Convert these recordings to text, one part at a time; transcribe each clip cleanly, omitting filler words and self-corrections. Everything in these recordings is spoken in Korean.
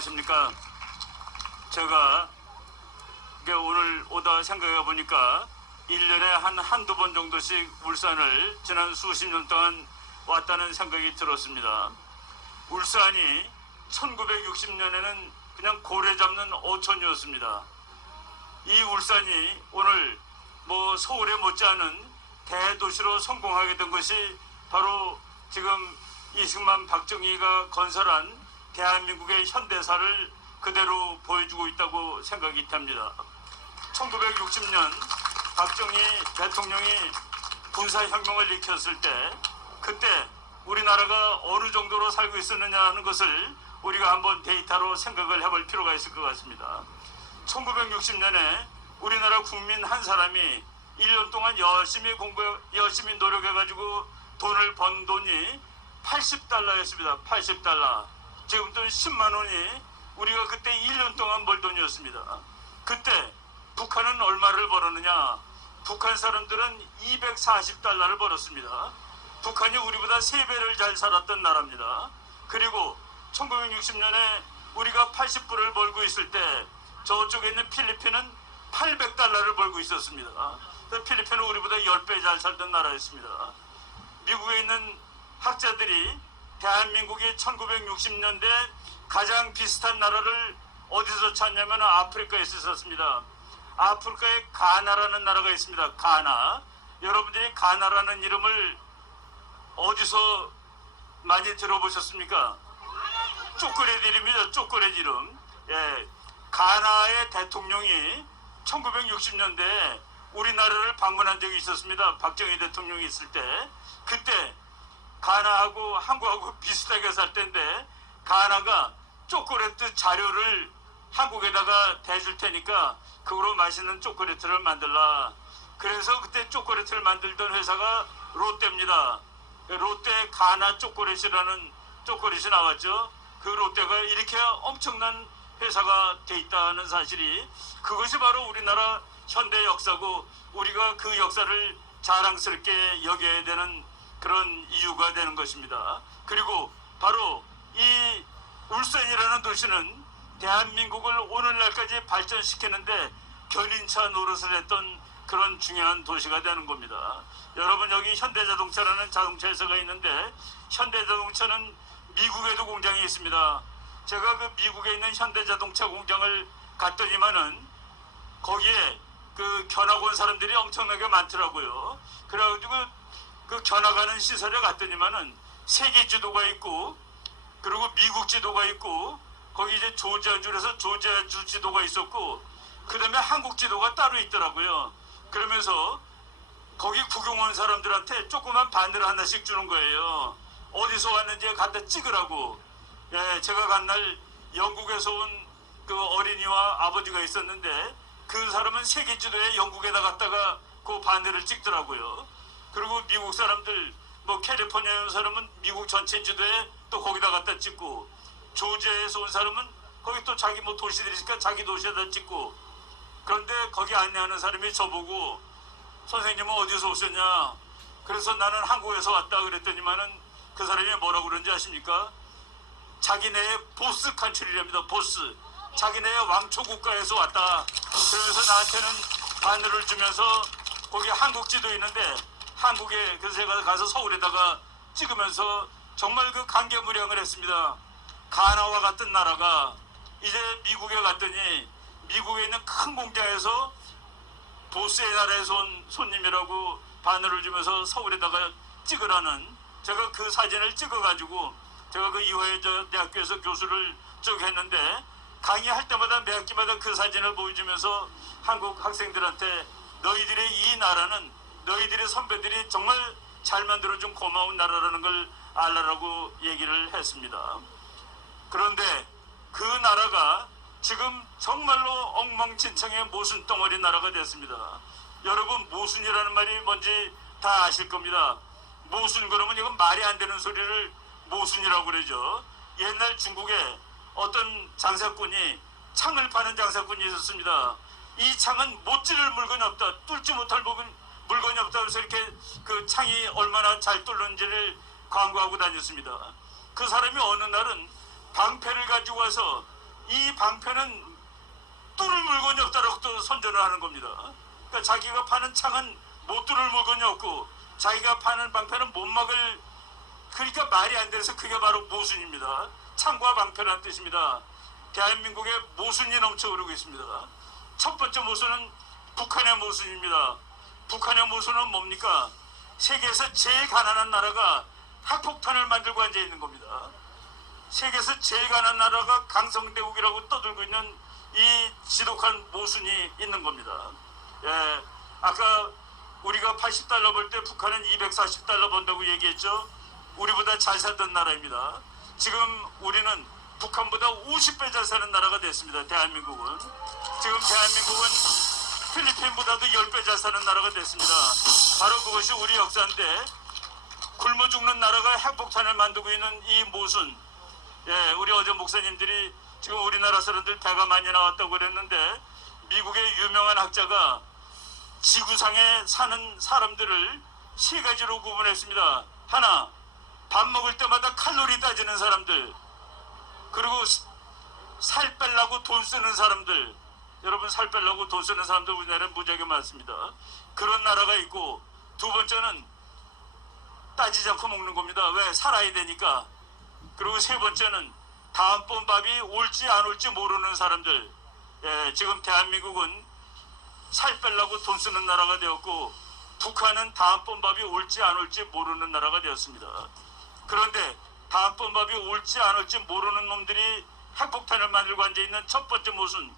안녕하십니까. 제가 오늘 오다 생각해 보니까 1년에 한두 번 정도씩 울산을 지난 수십 년 동안 왔다는 생각이 들었습니다. 울산이 1960년에는 그냥 고래 잡는 어촌이었습니다. 이 울산이 오늘 서울에 못지않은 대도시로 성공하게 된 것이 바로 지금 이승만 박정희가 건설한 대한민국의 현대사를 그대로 보여주고 있다고 생각이 됩니다. 1960년 박정희 대통령이 군사혁명을 일으켰을 때 그때 우리나라가 어느 정도로 살고 있었느냐 하는 것을 우리가 한번 데이터로 생각을 해볼 필요가 있을 것 같습니다. 1960년에 우리나라 국민 한 사람이 1년 동안 열심히 노력해가지고 돈을 번 돈이 80달러였습니다. 80달러. 지금 돈 10만 원이 우리가 그때 1년 동안 벌 돈이었습니다. 그때 북한은 얼마를 벌었느냐? 북한 사람들은 240달러를 벌었습니다. 북한이 우리보다 3배를 잘 살았던 나라입니다. 그리고 1960년에 우리가 80불을 벌고 있을 때 저쪽에 있는 필리핀은 800달러를 벌고 있었습니다. 필리핀은 우리보다 10배 잘 살던 나라였습니다. 미국에 있는 학자들이 대한민국이 1960년대 가장 비슷한 나라를 어디서 찾냐면 아프리카에서 있었습니다. 아프리카에 가나라는 나라가 있습니다. 가나. 여러분들이 가나라는 이름을 어디서 많이 들어보셨습니까? 초콜릿 이름이죠. 초콜릿 이름. 예, 가나의 대통령이 1960년대에 우리나라를 방문한 적이 있었습니다. 박정희 대통령이 있을 때. 그때 가나하고 한국하고 비슷하게 살 때인데 가나가 초콜릿 자료를 한국에다가 대줄 테니까 그거로 맛있는 초콜릿을 만들라. 그래서 그때 초콜릿을 만들던 회사가 롯데입니다. 롯데 가나 초콜릿이라는 초콜릿이 나왔죠. 그 롯데가 이렇게 엄청난 회사가 돼 있다는 사실이 그것이 바로 우리나라 현대 역사고 우리가 그 역사를 자랑스럽게 여겨야 되는 그런 이유가 되는 것입니다. 그리고 바로 이 울산이라는 도시는 대한민국을 오늘날까지 발전시키는데 견인차 노릇을 했던 그런 중요한 도시가 되는 겁니다. 여러분 여기 현대자동차라는 자동차 회사가 있는데 현대자동차는 미국에도 공장이 있습니다. 제가 그 미국에 있는 현대자동차 공장을 갔더니만은 거기에 그 견학 온 사람들이 엄청나게 많더라고요. 그래가지고 그 견학하는 시설에 갔더니만은 세계 지도가 있고 그리고 미국 지도가 있고 거기 이제 조지아주에서 조지아주 지도가 있었고 그 다음에 한국 지도가 따로 있더라고요. 그러면서 거기 구경 온 사람들한테 조그만 바늘 하나씩 주는 거예요. 어디서 왔는지 갖다 찍으라고. 예, 제가 간 날 영국에서 온 그 어린이와 아버지가 있었는데 그 사람은 세계 지도에 영국에다 갖다가 그 바늘을 찍더라고요. 그리고 미국 사람들 캘리포니아에 온 사람은 미국 전체 지도에 또 거기다 갖다 찍고 조지아에서 온 사람은 거기 또 자기 도시들이 있으니까 자기 도시에다 찍고 그런데 거기 안내하는 사람이 저보고 선생님은 어디서 오셨냐? 그래서 나는 한국에서 왔다 그랬더니만은 그 사람이 뭐라고 그런지 아십니까? 자기네의 보스 컨트리랍니다. 보스. 자기네의 왕초 국가에서 왔다. 그러면서 나한테는 바늘을 주면서 거기 한국 지도 있는데 한국에 그래서 제가 가서 서울에다가 찍으면서 정말 그 감개무량을 했습니다. 가나와 같은 나라가 이제 미국에 갔더니 미국에 있는 큰 공장에서 보스의 나라에서 온 손님이라고 바늘을 주면서 서울에다가 찍으라는 제가 그 사진을 찍어가지고 제가 그 이화여 대학교에서 교수를 쭉 했는데 강의할 때마다 매 학기마다 그 사진을 보여주면서 한국 학생들한테 너희들의 이 나라는 너희들의 선배들이 정말 잘 만들어준 고마운 나라라는 걸 알라라고 얘기를 했습니다. 그런데 그 나라가 지금 정말로 엉망진창의 모순덩어리 나라가 됐습니다. 여러분 모순이라는 말이 뭔지 다 아실 겁니다. 모순 그러면 이건 말이 안 되는 소리를 모순이라고 그러죠. 옛날 중국에 어떤 장사꾼이 창을 파는 장사꾼이 있었습니다. 이 창은 못 찌를 물건이 없다. 뚫지 못할 물건이 없다. 그래서 이렇게 그 창이 얼마나 잘 뚫는지를 광고하고 다녔습니다. 그 사람이 어느 날은 방패를 가지고 와서 이 방패는 뚫을 물건이 없다라고 또 선전을 하는 겁니다. 그러니까 자기가 파는 창은 못 뚫을 물건이 없고 자기가 파는 방패는 못 막을, 그러니까 말이 안 돼서 그게 바로 모순입니다. 창과 방패라는 뜻입니다. 대한민국에 모순이 넘쳐 흐르고 있습니다. 첫 번째 모순은 북한의 모순입니다. 북한의 모순은 뭡니까? 세계에서 제일 가난한 나라가 핵폭탄을 만들고 앉아 있는 겁니다. 세계에서 제일 가난한 나라가 강성대국이라고 떠들고 있는 이 지독한 모순이 있는 겁니다. 예, 아까 우리가 80달러 벌 때 북한은 240달러 번다고 얘기했죠. 우리보다 잘 살던 나라입니다. 지금 우리는 북한보다 50배 잘 사는 나라가 됐습니다. 대한민국은. 지금 대한민국은 필리핀보다도 10배 잘 사는 나라가 됐습니다. 바로 그것이 우리 역사인데, 굶어 죽는 나라가 핵폭탄을 만들고 있는 이 모순. 예, 우리 어제 목사님들이 지금 우리나라 사람들 배가 많이 나왔다고 그랬는데, 미국의 유명한 학자가 지구상에 사는 사람들을 세 가지로 구분했습니다. 하나, 밥 먹을 때마다 칼로리 따지는 사람들. 그리고 살 빼려고 돈 쓰는 사람들. 여러분, 살 빼려고 돈 쓰는 사람들 우리나라에 무지하게 많습니다. 그런 나라가 있고, 두 번째는 따지지 않고 먹는 겁니다. 왜? 살아야 되니까. 그리고 세 번째는 다음번 밥이 올지 안 올지 모르는 사람들. 예, 지금 대한민국은 살 빼려고 돈 쓰는 나라가 되었고, 북한은 다음번 밥이 올지 안 올지 모르는 나라가 되었습니다. 그런데 다음번 밥이 올지 안 올지 모르는 놈들이 핵폭탄을 만들고 앉아있는 첫 번째 모순.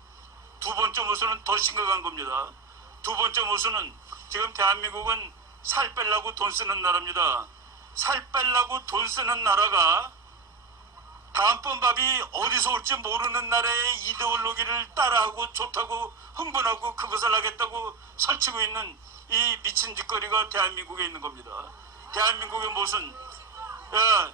두 번째 모순은 더 심각한 겁니다. 두 번째 모순은 지금 대한민국은 살 빼려고 돈 쓰는 나라입니다. 살 빼려고 돈 쓰는 나라가 다음번 밥이 어디서 올지 모르는 나라의 이데올로기를 따라하고 좋다고 흥분하고 그것을 하겠다고 설치고 있는 이 미친 짓거리가 대한민국에 있는 겁니다. 대한민국의 모순.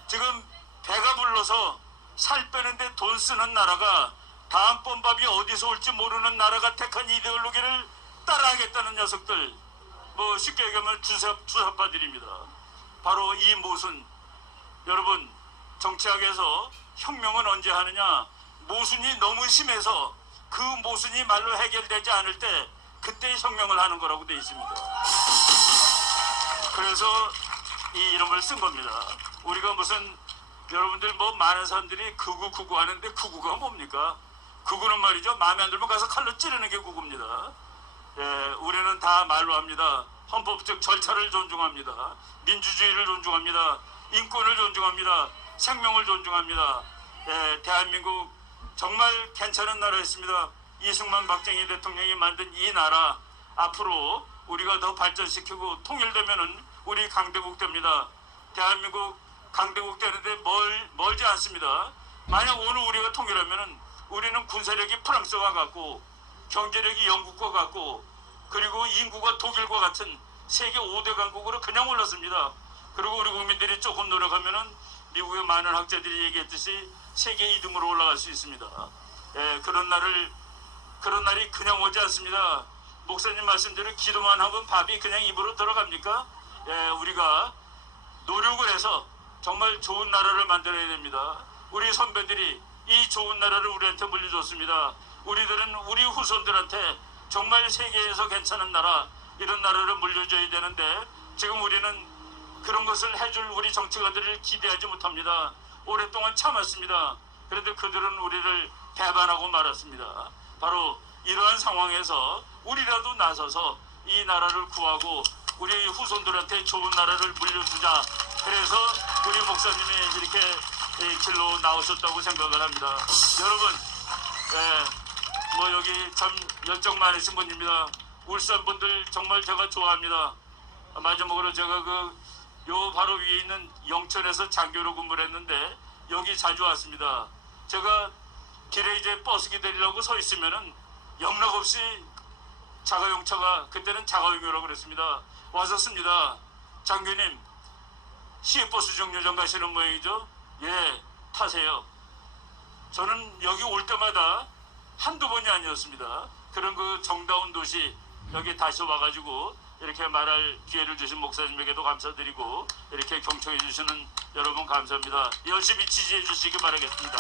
지금 배가 불러서 살 빼는데 돈 쓰는 나라가 다음번 밥이 어디서 올지 모르는 나라가 택한 이데올로기를 따라하겠다는 녀석들. 뭐 쉽게 얘기하면 주사파들입니다. 바로 이 모순. 여러분, 정치학에서 혁명은 언제 하느냐? 모순이 너무 심해서 그 모순이 말로 해결되지 않을 때 그때 혁명을 하는 거라고 되어 있습니다. 그래서 이 이름을 쓴 겁니다. 우리가 무슨, 여러분들 뭐 많은 사람들이 극우 하는데 극우가 뭡니까? 극우는 말이죠, 마음에 안 들면 가서 칼로 찌르는 게 극우입니다. 예, 우리는 다 말로 합니다. 헌법적 절차를 존중합니다. 민주주의를 존중합니다. 인권을 존중합니다. 생명을 존중합니다. 예, 대한민국 정말 괜찮은 나라였습니다. 이승만 박정희 대통령이 만든 이 나라, 앞으로 우리가 더 발전시키고 통일되면은 우리 강대국 됩니다. 대한민국 강대국 되는데 멀지 않습니다. 만약 오늘 우리가 통일하면은 우리는 군사력이 프랑스와 같고 경제력이 영국과 같고 그리고 인구가 독일과 같은 세계 5대 강국으로 그냥 올랐습니다. 그리고 우리 국민들이 조금 노력하면은 미국의 많은 학자들이 얘기했듯이 세계 2등으로 올라갈 수 있습니다. 예, 그런 날이 그냥 오지 않습니다. 목사님 말씀대로 기도만 하면 밥이 그냥 입으로 들어갑니까? 예, 우리가 노력을 해서 정말 좋은 나라를 만들어야 됩니다. 우리 선배들이 이 좋은 나라를 우리한테 물려줬습니다. 우리들은 우리 후손들한테 정말 세계에서 괜찮은 나라, 이런 나라를 물려줘야 되는데 지금 우리는 그런 것을 해줄 우리 정치가들을 기대하지 못합니다. 오랫동안 참았습니다. 그런데 그들은 우리를 배반하고 말았습니다. 바로 이러한 상황에서 우리라도 나서서 이 나라를 구하고 우리 후손들한테 좋은 나라를 물려주자. 그래서 우리 목사님이 이렇게 길로 나오셨다고 생각을 합니다. 여러분, 뭐 여기 참 열정 많으신 분입니다. 울산 분들 정말 제가 좋아합니다. 마지막으로 제가 요 바로 위에 있는 영천에서 장교로 근무를 했는데 여기 자주 왔습니다. 제가 길에 이제 버스 기다리려고 서 있으면은 영락없이 자가용차가, 그때는 자가용이라고 그랬습니다. 왔었습니다. 장교님, 시외버스 정류장 가시는 모양이죠? 예, 타세요. 저는 여기 올 때마다 한두 번이 아니었습니다. 그런 그 정다운 도시, 여기 다시 와가지고 이렇게 말할 기회를 주신 목사님에게도 감사드리고 이렇게 경청해 주시는 여러분 감사합니다. 열심히 지지해 주시기 바라겠습니다.